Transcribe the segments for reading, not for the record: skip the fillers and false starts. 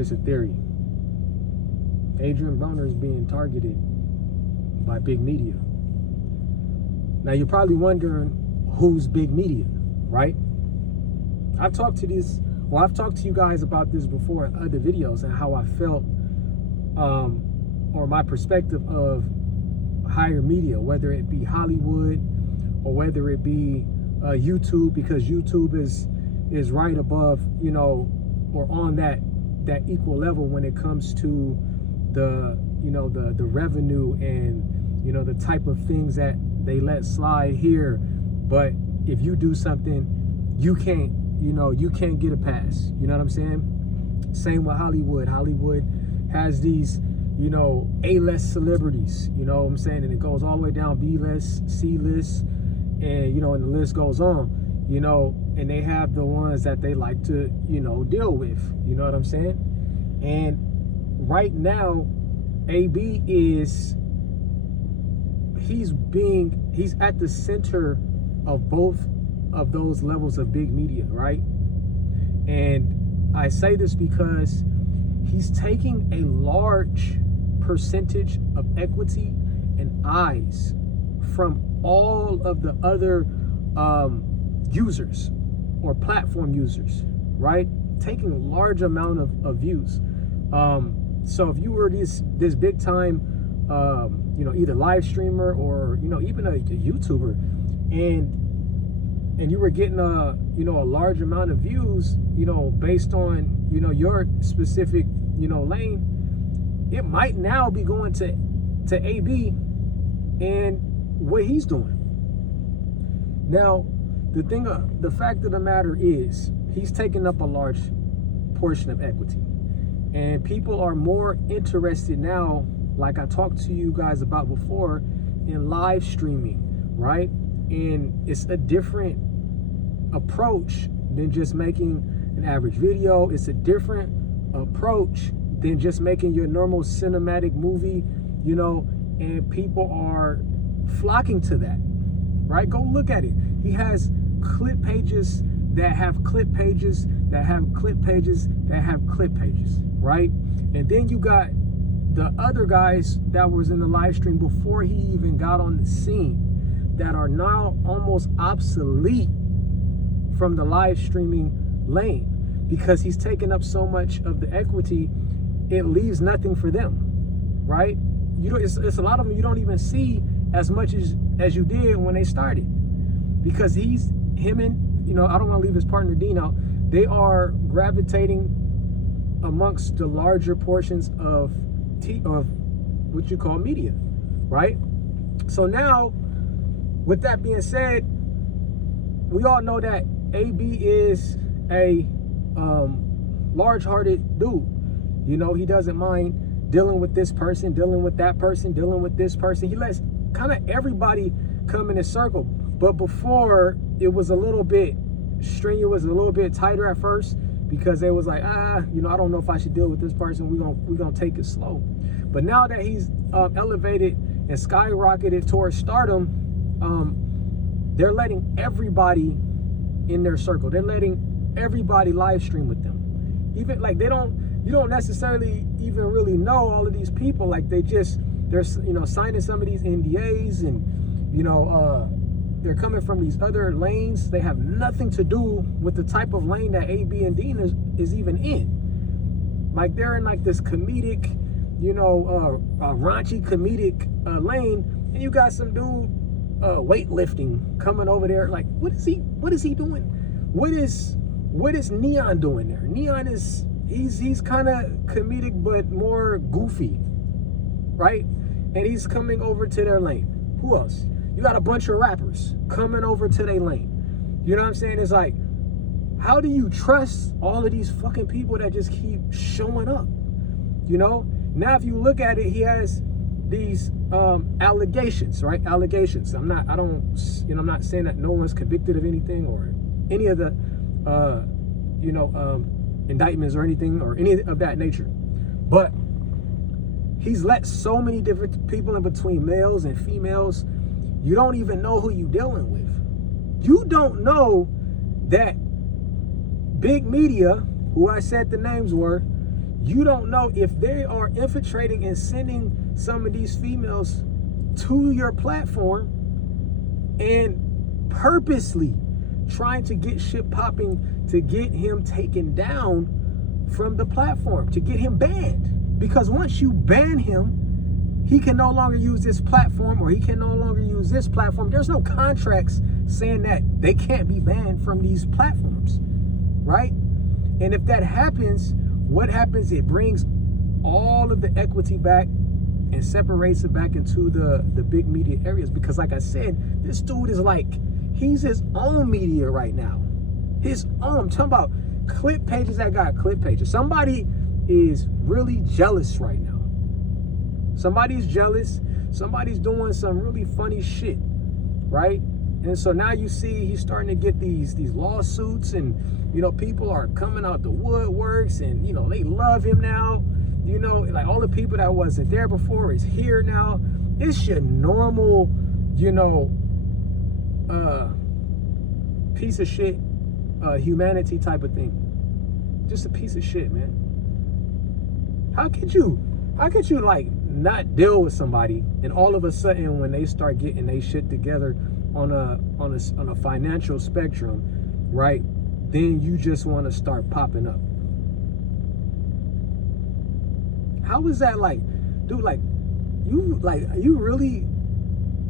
It's a theory. Adrien Broner is being targeted by big media. Now you're probably wondering who's big media, right? I've talked to you guys about this before in other videos and how I felt or my perspective of higher media, whether it be Hollywood or whether it be YouTube, because YouTube is right above, or on that equal level when it comes to the the revenue and the type of things that they let slide here. But if you do something, you can't get a pass. You know what I'm saying? Same with Hollywood. Hollywood has these A-list celebrities, you know what I'm saying, and it goes all the way down B-list, C-list, and and the list goes on, and they have the ones that they like to deal with, you know what I'm saying. And right now AB he's at the center of both of those levels of big media, right? And I say this because he's taking a large percentage of equity and eyes from all of the other users or platform users, right? Taking a large amount of views. So if you were this big time either live streamer or even a YouTuber, and you were getting a large amount of views based on your specific lane, it might now be going to AB and what he's doing. Now the fact of the matter is he's taking up a large portion of equity, and people are more interested now, like I talked to you guys about before, in live streaming, right? And it's a different approach than just making an average video. It's a different approach than just making your normal cinematic movie, and people are flocking to that, right? Go look at it. He has clip pages that have clip pages that have clip pages that have clip pages, right? And then you got the other guys that was in the live stream before he even got on the scene that are now almost obsolete from the live streaming lane, because he's taken up so much of the equity, it leaves nothing for them, right? It's a lot of them you don't even see as much as you did when they started, because him and I don't want to leave his partner Dean out. They are gravitating amongst the larger portions of what you call media, right? So now, with that being said, we all know that AB is a large-hearted dude. He doesn't mind dealing with this person, dealing with that person, dealing with this person. He lets kind of everybody come in a circle. But before, it was a little bit strenuous, a little bit tighter at first, because they was like, I don't know if I should deal with this person. We're gonna take it slow. But now that he's elevated and skyrocketed towards stardom, they're letting everybody in their circle. They're letting everybody live stream with them. Even like you don't necessarily even really know all of these people. Like they're signing some of these NDAs, and they're coming from these other lanes. They have nothing to do with the type of lane that AB and Dean is even in. Like they're in like this comedic, raunchy comedic lane, and you got some dude weightlifting coming over there. Like, what is he doing? What is Neon doing there? Neon he's kind of comedic but more goofy, right? And he's coming over to their lane. Who else? You got a bunch of rappers coming over to their lane. You know what I'm saying? It's like, how do you trust all of these fucking people that just keep showing up? Now if you look at it, he has these allegations, right? Allegations. I'm not saying that no one's convicted of anything or any of the indictments or anything or any of that nature. But he's let so many different people in between, males and females. You don't even know who you're dealing with. You don't know that big media, who I said the names were, You don't know if they are infiltrating and sending some of these females to your platform and purposely trying to get shit popping to get him taken down from the platform, to get him banned. Because once you ban him, he can no longer use this platform, or he can no longer use this platform. There's no contracts saying that they can't be banned from these platforms, right? And if that happens, what happens? It brings all of the equity back and separates it back into the big media areas. Because like I said, this dude is like, he's his own media right now. His own. I'm talking about clip pages that got clip pages. Somebody is really jealous right now. Somebody's jealous. Somebody's doing some really funny shit, right? And so now you see he's starting to get these lawsuits, and people are coming out the woodworks, and they love him now. Like all the people that wasn't there before is here now. It's your normal, piece of shit, humanity type of thing. Just a piece of shit, man. How could you like not deal with somebody, and all of a sudden when they start getting their shit together on a financial spectrum, right, then you just want to start popping up? How is that? Like, dude,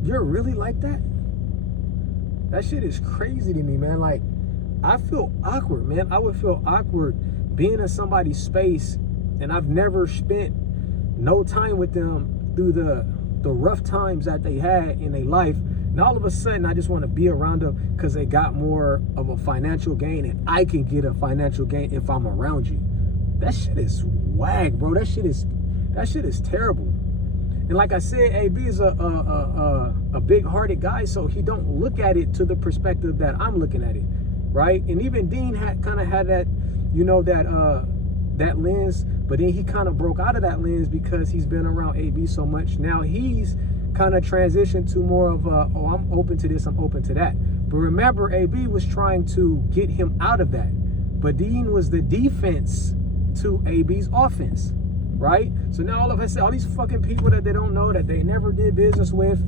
you're really like that? That shit is crazy to me, man. Like, I feel awkward, man. I would feel awkward being in somebody's space, and I've never spent no time with them through the rough times that they had in their life. And all of a sudden, I just want to be around them because they got more of a financial gain, and I can get a financial gain if I'm around you. That shit is whack, bro. That shit is terrible. And like I said, AB is a big-hearted guy, so he don't look at it to the perspective that I'm looking at it, right? And even Dean had that, that lens, but then he kind of broke out of that lens because he's been around AB so much. Now he's kind of transitioned to more of I'm open to this, I'm open to that. But remember, AB was trying to get him out of that, but Dean was the defense to AB's offense, right? So now all of us, all these fucking people that they don't know, that they never did business with,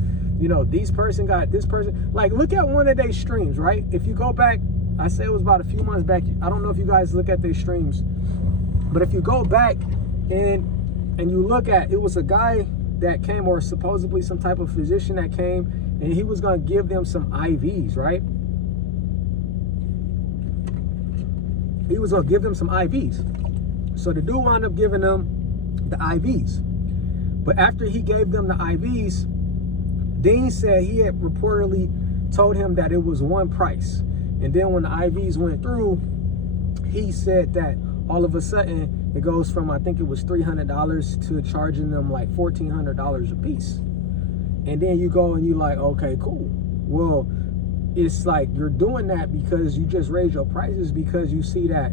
this person got this person. Like, look at one of their streams, right? If you go back, I say it was about a few months back. I don't know if you guys look at their streams, but if you go back and you look at, it was a guy that came, or supposedly some type of physician that came, and he was going to give them some IVs, right? He was going to give them some IVs. So the dude wound up giving them the IVs. But after he gave them the IVs, Dean said he had reportedly told him that it was one price. And then when the IVs went through, he said that all of a sudden it goes from, I think it was $300 to charging them like $1,400 a piece. And then you go and you like, okay, cool. Well, it's like you're doing that because you just raised your prices because you see that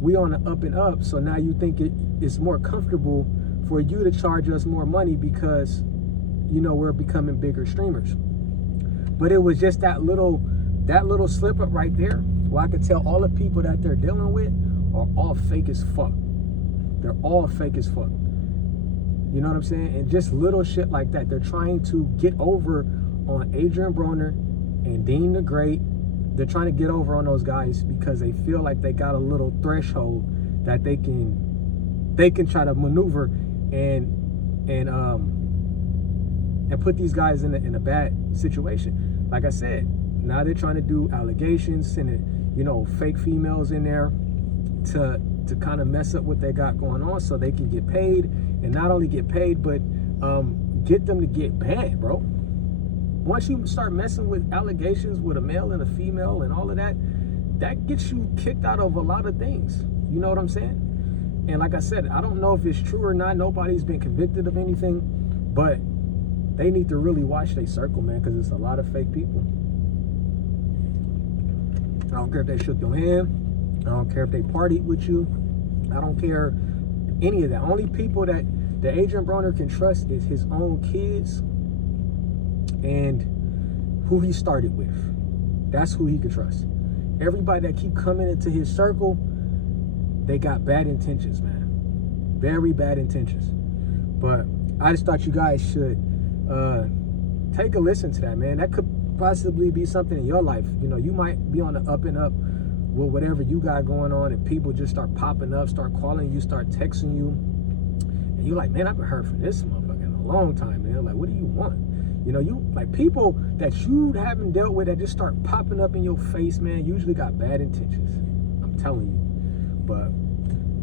we on the up and up. So now you think it's more comfortable for you to charge us more money because, we're becoming bigger streamers. But it was just that little slip up right there where I could tell all the people that they're dealing with are all fake as fuck. They're all fake as fuck. You know what I'm saying? And just little shit like that. They're trying to get over on Adrien Broner and Dean the Great. They're trying to get over on those guys because they feel like they got a little threshold that they can try to maneuver and put these guys in a bad situation. Like I said, now they're trying to do allegations, sending fake females in there to kind of mess up what they got going on so they can get paid, and not only get paid, but get them to get banned, bro. Once you start messing with allegations with a male and a female and all of that, that gets you kicked out of a lot of things. You know what I'm saying? And like I said, I don't know if it's true or not. Nobody's been convicted of anything, but they need to really watch their circle, man, because it's a lot of fake people. I don't care if they shook your hand. I don't care if they partied with you. I don't care any of that. Only people that Adrien Broner can trust is his own kids and who he started with. That's who he can trust. Everybody that keep coming into his circle, they got bad intentions, man. Very bad intentions. But I just thought you guys should take a listen to that, man. That could possibly be something in your life. You know, you might be on the up and up with whatever you got going on, and people just start popping up, start calling you, start texting you, and you're like, man, I haven't heard from this motherfucker in a long time, man. Like, what do you want? You know, you like people that you haven't dealt with that just start popping up in your face, man, usually got bad intentions. I'm telling you. But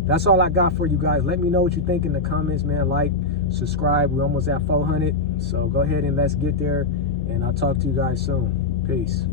that's all I got for you guys. Let me know what you think in the comments, man. Like, subscribe. We're almost at 400. So go ahead and let's get there. And I'll talk to you guys soon. Peace.